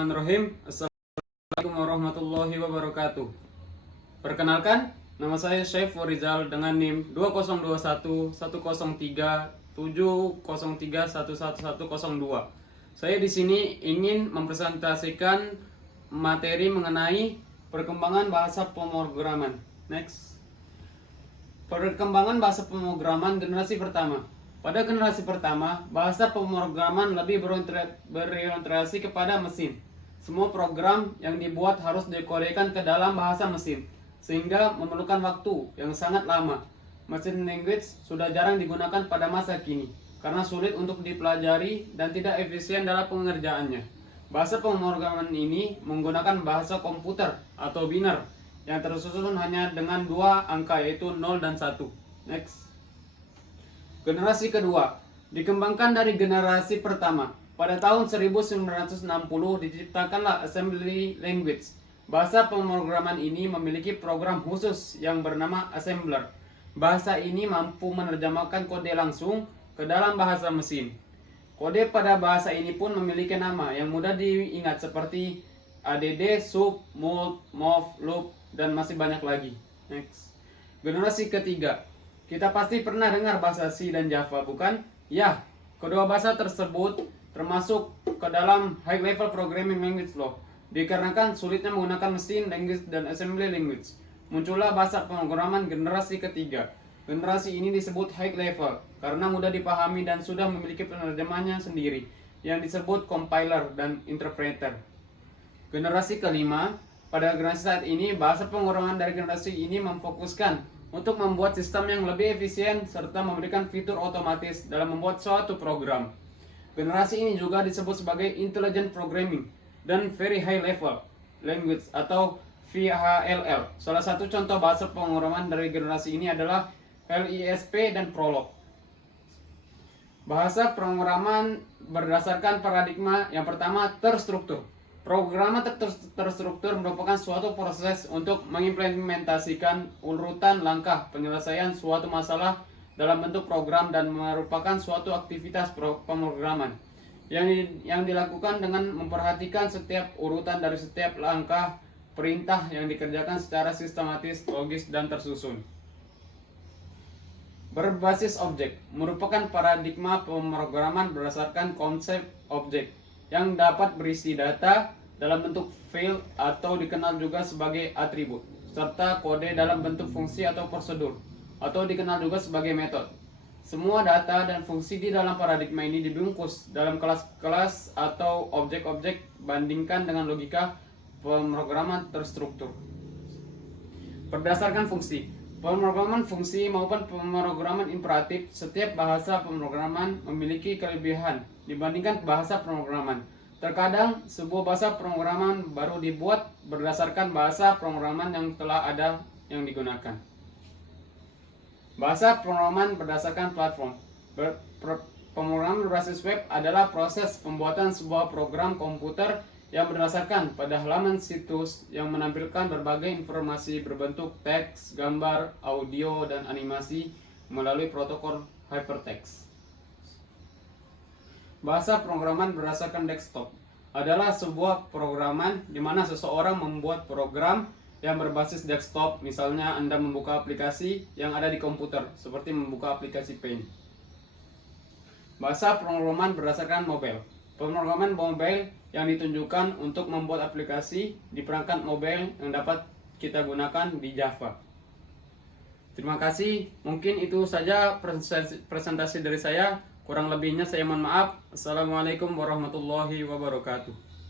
Bismillahirrahmanirrahim. Assalamualaikum warahmatullahi wabarakatuh. Perkenalkan, nama saya Syaiful Rizal dengan NIM 2021 103 703 11102. Saya di sini ingin mempresentasikan materi mengenai perkembangan bahasa pemrograman. Next. Perkembangan bahasa pemrograman generasi pertama. Pada generasi pertama, bahasa pemrograman lebih berorientasi kepada mesin. Semua program yang dibuat harus dikodekan ke dalam bahasa mesin, sehingga memerlukan waktu yang sangat lama. Machine language sudah jarang digunakan pada masa kini, karena sulit untuk dipelajari dan tidak efisien dalam pengerjaannya. Bahasa pemrograman ini menggunakan bahasa komputer atau biner, yang tersusun hanya dengan dua angka yaitu 0 dan 1. Next. Generasi kedua dikembangkan dari generasi pertama. Pada tahun 1960 diciptakanlah assembly language. Bahasa pemrograman ini memiliki program khusus yang bernama assembler. Bahasa ini mampu menerjemahkan kode langsung ke dalam bahasa mesin. Kode pada bahasa ini pun memiliki nama yang mudah diingat seperti add, sub, mult, mov, loop, dan masih banyak lagi. Next. Generasi ketiga. Kita pasti pernah dengar bahasa C dan Java, bukan? Ya, kedua bahasa tersebut termasuk ke dalam high level programming language loh. Dikarenakan sulitnya menggunakan mesin language dan assembly language, muncullah bahasa pemrograman generasi ketiga. Generasi ini disebut high level karena mudah dipahami dan sudah memiliki penerjemahnya sendiri yang disebut compiler dan interpreter. Generasi kelima, pada generasi saat ini bahasa pemrograman dari generasi ini memfokuskan untuk membuat sistem yang lebih efisien serta memberikan fitur otomatis dalam membuat suatu program. Generasi ini juga disebut sebagai intelligent programming dan very high level language atau VHLL. Salah satu contoh bahasa pemrograman dari generasi ini adalah LISP dan Prolog. Bahasa pemrograman berdasarkan paradigma yang pertama terstruktur. Program terstruktur merupakan suatu proses untuk mengimplementasikan urutan langkah penyelesaian suatu masalah dalam bentuk program dan merupakan suatu aktivitas pemrograman yang dilakukan dengan memperhatikan setiap urutan dari setiap langkah perintah yang dikerjakan secara sistematis, logis, dan tersusun. Berbasis objek merupakan paradigma pemrograman berdasarkan konsep objek yang dapat berisi data dalam bentuk file atau dikenal juga sebagai atribut, serta kode dalam bentuk fungsi atau prosedur, atau dikenal juga sebagai metode. Semua data dan fungsi di dalam paradigma ini dibungkus dalam kelas-kelas atau objek-objek bandingkan dengan logika pemrograman terstruktur. Berdasarkan fungsi, pemrograman fungsi maupun pemrograman imperatif, setiap bahasa pemrograman memiliki kelebihan dibandingkan bahasa pemrograman. Terkadang sebuah bahasa pemrograman baru dibuat berdasarkan bahasa pemrograman yang telah ada yang digunakan. Bahasa pemrograman berdasarkan platform. Pemrograman berbasis web adalah proses pembuatan sebuah program komputer yang berdasarkan pada halaman situs yang menampilkan berbagai informasi berbentuk teks, gambar, audio, dan animasi melalui protokol hypertext. Bahasa pemrograman berdasarkan desktop adalah sebuah pemrograman di mana seseorang membuat program yang berbasis desktop. Misalnya Anda membuka aplikasi yang ada di komputer, seperti membuka aplikasi Paint. Bahasa pemrograman berdasarkan mobile. Pemrograman mobile yang ditunjukkan untuk membuat aplikasi di perangkat mobile yang dapat kita gunakan di Java. Terima kasih, mungkin itu saja presentasi dari saya. Kurang lebihnya saya mohon maaf. Assalamualaikum warahmatullahi wabarakatuh.